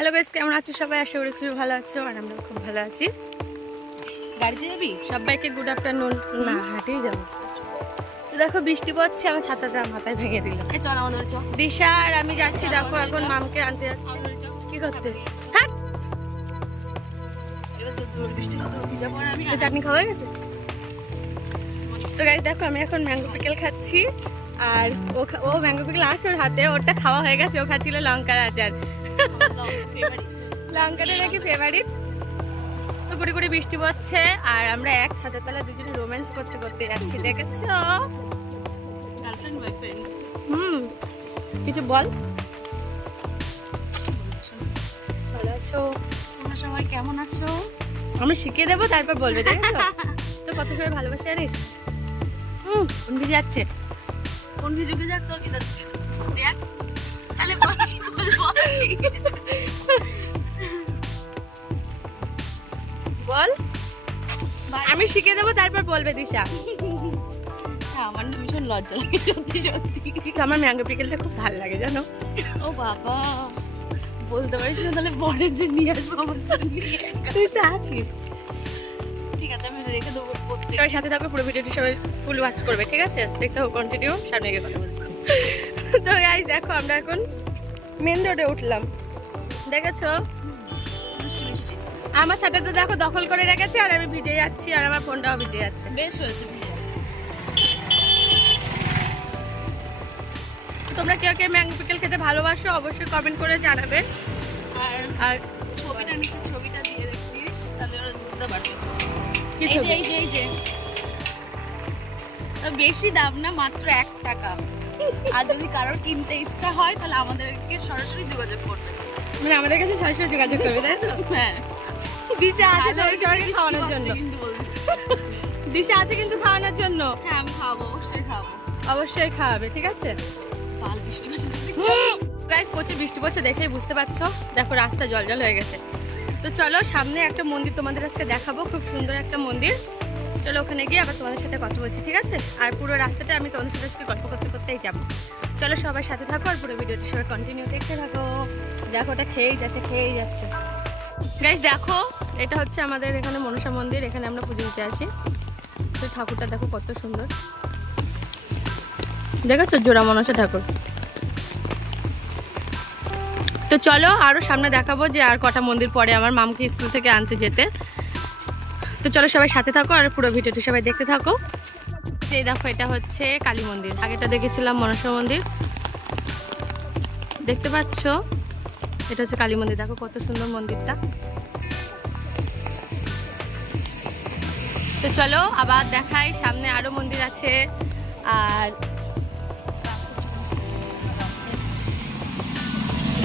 Hello guys, কেমন আছো সবাই? আশা করি খুব ভালো আছো আর আমরা খুব ভালো আছি। গাড়িতে যাবি? সবাইকে গুড আফটারনুন। না, হাঁটেই যাবো। তো দেখো বৃষ্টি পড়ছে, আমার ছাতাটা মাথায় ভেঙে দিল। এই চল আমাদের চল। দিশা আর আমি যাচ্ছি, দেখো এখন মামকে আনতে যাচ্ছি। কি করতে? হ্যাঁ, এবার তো জোর বৃষ্টি কত ভিজা পড়ে আমি তো চাটনি খাওয়া হয়ে গেছে। তো গাইস দেখো আমি এখন ম্যাঙ্গো পিকেল খাচ্ছি আর ও ম্যাঙ্গো পিকেল আছে ওর হাতে, ওরটা খাওয়া হয়ে গেছে। ও খাচ্ছিল লঙ্কার আচার। লঙ্কাটা নাকি ফেভারিট। তো গুড়ি গুড়ি বৃষ্টি পড়ছে আর আমরা এক ছাদের তলা দুজনে রোম্যান্স করতে করতে যাচ্ছি, দেখেছো? Girlfriend boyfriend. কিছু বল। ভালো আছো? তোমরা সবাই কেমন আছো? আমি শিখিয়ে দেবো, তারপর বলবে, দেখেছো? তো কত সবাই ভালোবাসে জানিস? কোন ভিজে যাচ্ছে? কোন ভিজুকে যাক তোর কি দরকার? দেখ তাহলে বল। বল, আমি শিখিয়ে দেবো, তারপর বলবে দিশা। হ্যাঁ, আমার না ভীষণ লজ্জা লাগে সত্যি সত্যি। তো আমার ম্যাঙ্গো পিকেলটা খুব ভালো লাগে, জানো? ও বাবা, বলতে পারিস না তাহলে পরের যে নিয়ে আসবো আমার জন্য। তুই তো আছিস। ঠিক আছে, আমি রেখে দেবো। সবাই সাথে থাকো, পুরো ভিডিওটি সবাই ফুল ওয়াচ করবে, ঠিক আছে? দেখতে হবে, কন্টিনিউ। সামনে গিয়ে কথা বলছি। তো গাইস দেখো আমরা এখন মেন রোডে উঠলাম, দেখেছো? মিষ্টি মিষ্টি আমার ছাতাটা দেখো দখল করে রেখেছে আর আমি ভিজে যাচ্ছি আর আমার ফোনটাও ভিজে যাচ্ছে। বেশ হয়েছে ভিজে। তোমরা কেউ কেউ ম্যাঙ্গো পিকেল খেতে ভালোবাসো অবশ্যই কমেন্ট করে জানাবে। আর আর ছবিটা নিচে ছবিটা দিয়ে রাখিস, তাহলে ওরা বুঝতে পারবে। কি এই যে ছবি? এই যে বেশি দাম না, মাত্র 1 টাকা। আর যদি কারোর কিনতে ইচ্ছা হয় তাহলে আমাদেরকে সরাসরি যোগাযোগ করতে হবে। মানে আমাদের কাছে সরাসরি যোগাযোগ করবে, তাই তো? হ্যাঁ, দিশা আছে ভালো তো সবাইকে খাওয়ানোর জন্য। কিন্তু বলছি। দিশা আছে কিন্তু খাওয়ানোর জন্য। হ্যাঁ, আমি খাওয়াবো, অবশ্যই খাওয়াবো। অবশ্যই খাওয়াবে, ঠিক আছে? পাল বৃষ্টি বাজে। গাইস প্রচুর বৃষ্টি পড়ছে, দেখেই বুঝতে পারছো। দেখো রাস্তা জল জল হয়ে গেছে। তো চলো সামনে একটা মন্দির তোমাদের আজকে দেখাবো, খুব সুন্দর একটা মন্দির। চলো ওখানে গিয়ে আবার তোমাদের সাথে কথা বলছি, ঠিক আছে? আর পুরো রাস্তাটা আমি তোমাদের সাথে আজকে গল্প করতে করতেই যাবো। চলো সবাই সাথে থাকো আর পুরো ভিডিওটি সবাই কন্টিনিউ দেখতে থাকো। দেখো ওটা খেয়েই যাচ্ছে। গাইস দেখো, এটা হচ্ছে আমাদের এখানে মনসা মন্দির, এখানে আমরা পুজো দিতে আসি। তো ঠাকুরটা দেখো কত সুন্দর, দেখেছো? জোড়া মনসা ঠাকুর। তো চলো আরও সামনে দেখাবো যে আর কটা মন্দির পরে আমার মামকে স্কুল থেকে আনতে যেতে। তো চলো সবাই সাথে থাকো আর পুরো ভিডিওটি সবাই দেখতে থাকো। যে দেখো এটা হচ্ছে কালী মন্দির, আগেটা দেখেছিলাম মনসা মন্দির, দেখতে পাচ্ছ? এটা হচ্ছে কালী মন্দির, দেখো কত সুন্দর মন্দিরটা। তো চলো আবার দেখাই, সামনে আরো মন্দির আছে। আর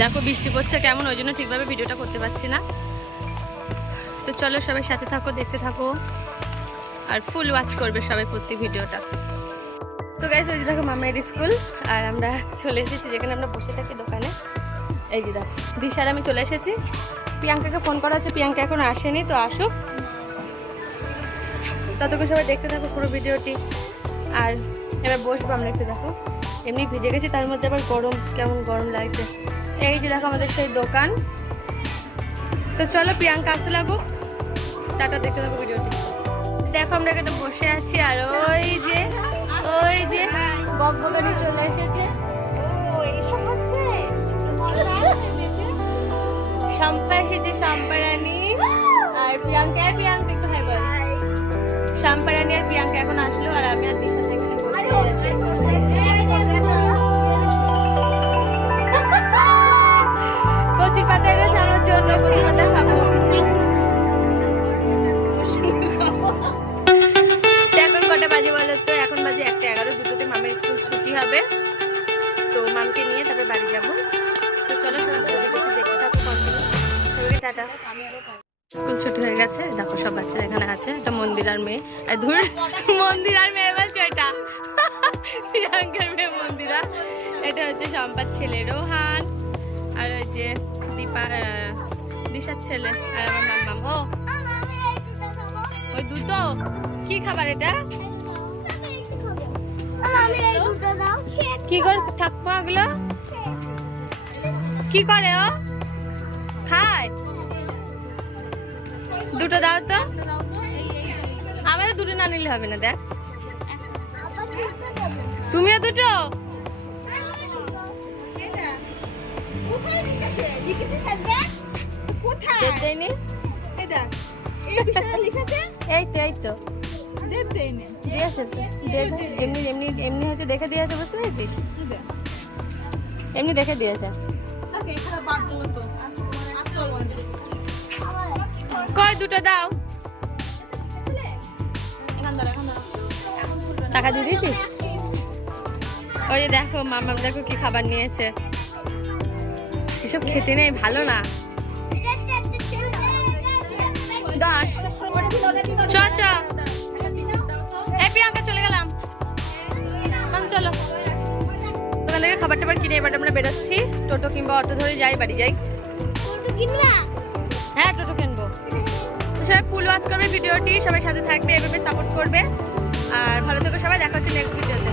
দেখো বৃষ্টি পড়ছে কেমন, ওই জন্য ঠিকভাবে ভিডিওটা করতে পারছি না। তো চলো সবাই সাথে থাকো, দেখতে থাকো আর ফুল ওয়াচ করবে সবাই প্রত্যেক ভিডিওটা। তো গাইস ওই যে দেখো মামের স্কুল আর আমরা চলে এসেছি যেখানে আমরা বসে থাকি দোকানে। এই যে দেখো দিশার আমি চলে এসেছি। প্রিয়াঙ্কাকে ফোন করা আছে, প্রিয়াঙ্কা এখন আসেনি, তো আসুক। ততক্ষণ সবাই দেখতে থাকো পুরো ভিডিওটি। আর এবার বসবো আমরা একটু, দেখো এমনি ভিজে গেছি, তার মধ্যে আবার গরম, কেমন গরম লাগছে। এই যে দেখো আমাদের সেই দোকান। তো চলো প্রিয়াঙ্কা আসতে লাগুক, টাটা, দেখতে থাকো ভিডিওটি। দেখো আমরা এখানে বসে আছি আর ওই যে বকবকানি চলে এসেছে। শম্পা এসেছে, শম্পা রানী আর প্রিয়াঙ্কা একটু হাই বল। শম্পা রানী আর প্রিয়াঙ্কা এখন আসলো আর আমি আর দিশার এখানে বসে আছি। কচুর পাতা এনেছে আমার জন্য, কচুর পাতা খাবো। এখন কটা বাজে বলো তো? এখন বাজে 1:11, দুটোতে মামের স্কুল ছুটি হবে। তো মামকে নিয়ে তারপর বাড়ি যাবো। তো চলো সবাই দেখতে থাকো, সবাইকে টাটা। স্কুল ছুটি হয়ে গেছে, দেখো সব বাচ্চারা এখানে আছে। এটা মন্দির আর মেয়ে, আর ধুর মন্দির আর মেয়ে বলছে, এটা প্রিয়াঙ্কার মেয়ে মন্দিরা। এটা হচ্ছে সম্পার ছেলে রোহান আর ওই যে দিশার ছেলে আর আমার মাম্মাম। ও ওই দুটো কি খাবার? এটা কি করে থাকবো? ওগুলো কি করে ও? দুটো দাও তো। একটা দাও তো। এই আমাদের দুটো না নিলে হবে না, দেখ তুমিও দুটো। ডেট দেয়নি। এই তো দিয়েছে তো। ডেট এমনি এমনি এমনি হচ্ছে দেখে দিয়েছে, বুঝতে পেরেছিস? এমনি দেখে দিয়েছে। কই দুটো দাও। এখান ধরো, এখান ধরো। টাকা দিয়ে দিয়েছিস? ওই যে দেখো মামা, দেখো কি খাবার নিয়েছে। এসব খেতে নেই, ভালো না। 10 চ চ। এই প্রিয়াঙ্কা চলে গেলাম। মাম চলো। ওখান থেকে খাবার টাবার কিনে এবার আমরা বেরোচ্ছি। টোটো কিংবা অটো ধরে যাই, বাড়ি যাই। হ্যাঁ টোটো কিনবো। তো সবাই ফুল ওয়াচ করবে ভিডিওটি, সবাই সাথে থাকবে, এভাবে সাপোর্ট করবে। আর ভালো থেকো সবাই, দেখা হচ্ছে নেক্সট ভিডিওতে।